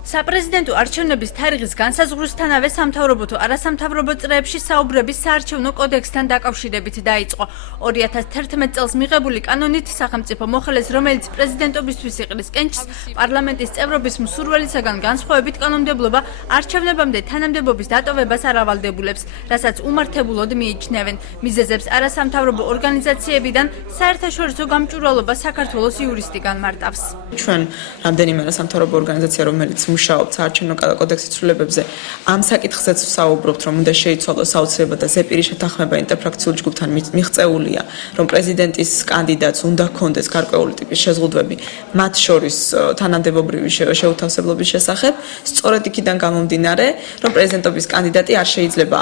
საპრეზიდენტო არჩევნების თარიღის განსაზღვრისთანავე სამთავრობო თუ არასამთავრობო წრეებში საუბრების საარჩევნო კოდექსთან დაკავშირებით დაიწყო. 2011 წელს მიღებული კანონით სახელმწიფო მოხელეს, რომელიც პრეზიდენტობისთვის იყრის კენჭს, პარლამენტის წევრობის მსურველისაგან განსხვავებით კანონმდებლობა არჩევნებამდე თანამდებობის დატოვებას არ ავალდებულებს, რასაც უმართებულად მიიჩნევენ. მიზეზებს არასამთავრობო ორგანიზაციებიდან საერთაშორისო გამჭვირვალობა საქართველოს იურისტი განმარტავს. ჩვენ რამდენიმე არასამთავრობო ორგანიზაცია, რომელიც მუშაობთ საარჩევნო კოდექსის ცვლილებებზე, ამ საკითხზეც საუბრობთ, რომ უნდა შეიცვალოს აუცილებლად და ზეპირი შეთანხმება ინტერფრაქციულ ჯგუფთან მიღწეულია, რომ პრეზიდენტის კანდიდატს უნდა ჰქონდეს გარკვეული ტიპის შეზღუდვები, მათ შორის თანამდებობრივი შეუთავსებლობის შესახებ, სწორედ იქიდან გამომდინარე, რომ პრეზიდენტობის კანდიდატი არ შეიძლება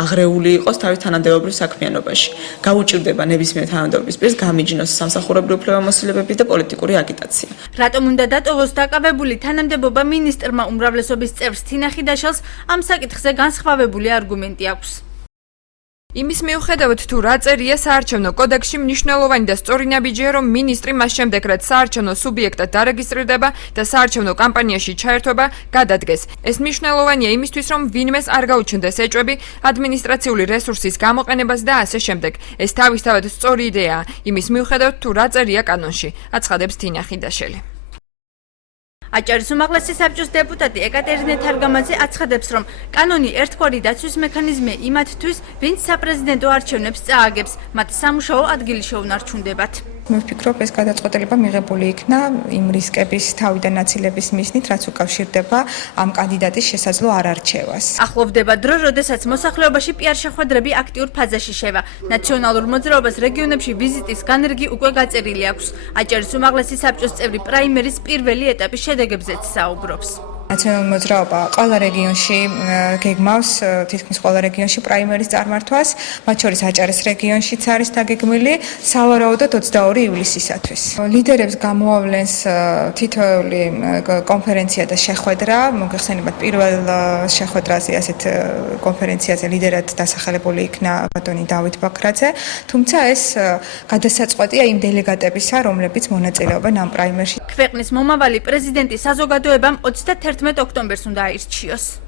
აღრეული იყოს თავის თანამდებობრივ საქმიანობაში. გაუჭირდება ნებისმიერ თანამდებობის პირს გამიჯნოს სამსახურებრივი უფლებამოსილებები და პოლიტიკური აგიტაცია. რატომ უნდა დატოვოს დაკავებული თანამდებობა მინისტრმა უმრავლესობის წევრს თინა ხიდაშელს ამ საკითხზე განსხვავებული არგუმენტი აქვს. იმის მიუხედავად თუ რა წერია საარჩევნო კოდექსში, მნიშვნელოვანი და სწორი ნაბიჯია, რომ მინისტრი მას შემდეგ, რაც საარჩევნო სუბიექტად დარეგისტრირდება და საარჩევნო კამპანიაში ჩაერთვება, გადადგეს. ეს მნიშვნელოვანია იმისთვის, რომ ვინმეს არ გაუჩნდეს ეჭვები ადმინისტრაციული რესურსის გამოყენებას და ასე შემდეგ. ეს თავისთავად სწორი იდეაა, იმის მიუხედავად თუ რა წერია კანონში, აცხადებს თინა ხიდაშელი. აჭარის უმაღლესი საბჭოს დეპუტატი ეკატერინე თარგამაძე აცხადებს, რომ კანონი ერთგვარი დაცვის მექანიზმია იმათთვის, ვინც საპრეზიდენტო არჩევნებს წააგებს, მათ სამუშაო ადგილი შეუნარჩუნდებათ. მე ვფიქრობ, ეს გადაწყვეტილება მიღებული იქნა იმ რისკების თავიდან ნაცილების მიზნით, რაც უკავშირდება ამ კანდიდატის შესაძლო არარჩევას. ახლოვდება დრო, როდესაც მოსახლეობაში პიარ შეხვედრები აქტიურ ფაზაში შევა. ნაციონალურ მოძრაობას რეგიონებში ვიზიტის განრგი უკვე გაწერილი აქვს. აჭარის უმაღლესი საბჭოს წევრი პრაიმერის პირველი ეტაპის შედეგებზეც საუბრობს. ნაციონალური მოძრაობა ყველა რეგიონში გეგმავს თითქმის ყველა რეგიონში პრაიმერის წარმართვას, მათ შორის აჭარის რეგიონშიც არის დაგეგმილი სავარაუდოდ 22 ივლისისათვის. ლიდერებს გამოავლენს თითოეული კონფერენცია და შეხვედრა, მოგეხსენებათ პირველ შეხვედრაზე ასეთ კონფერენციაზე ლიდერად დასახელებული იქნა ბატონი დავით ბაქრაძე, თუმცა ეს გადასაწყვეტია იმ დელეგატებისა, რომლებიც მონაწილეობენ ამ პრაიმერში. ქვეყნის მომავალი პრეზიდენტი საზოგადოებამ 31 ოქტომბერს უნდა აირჩიოს.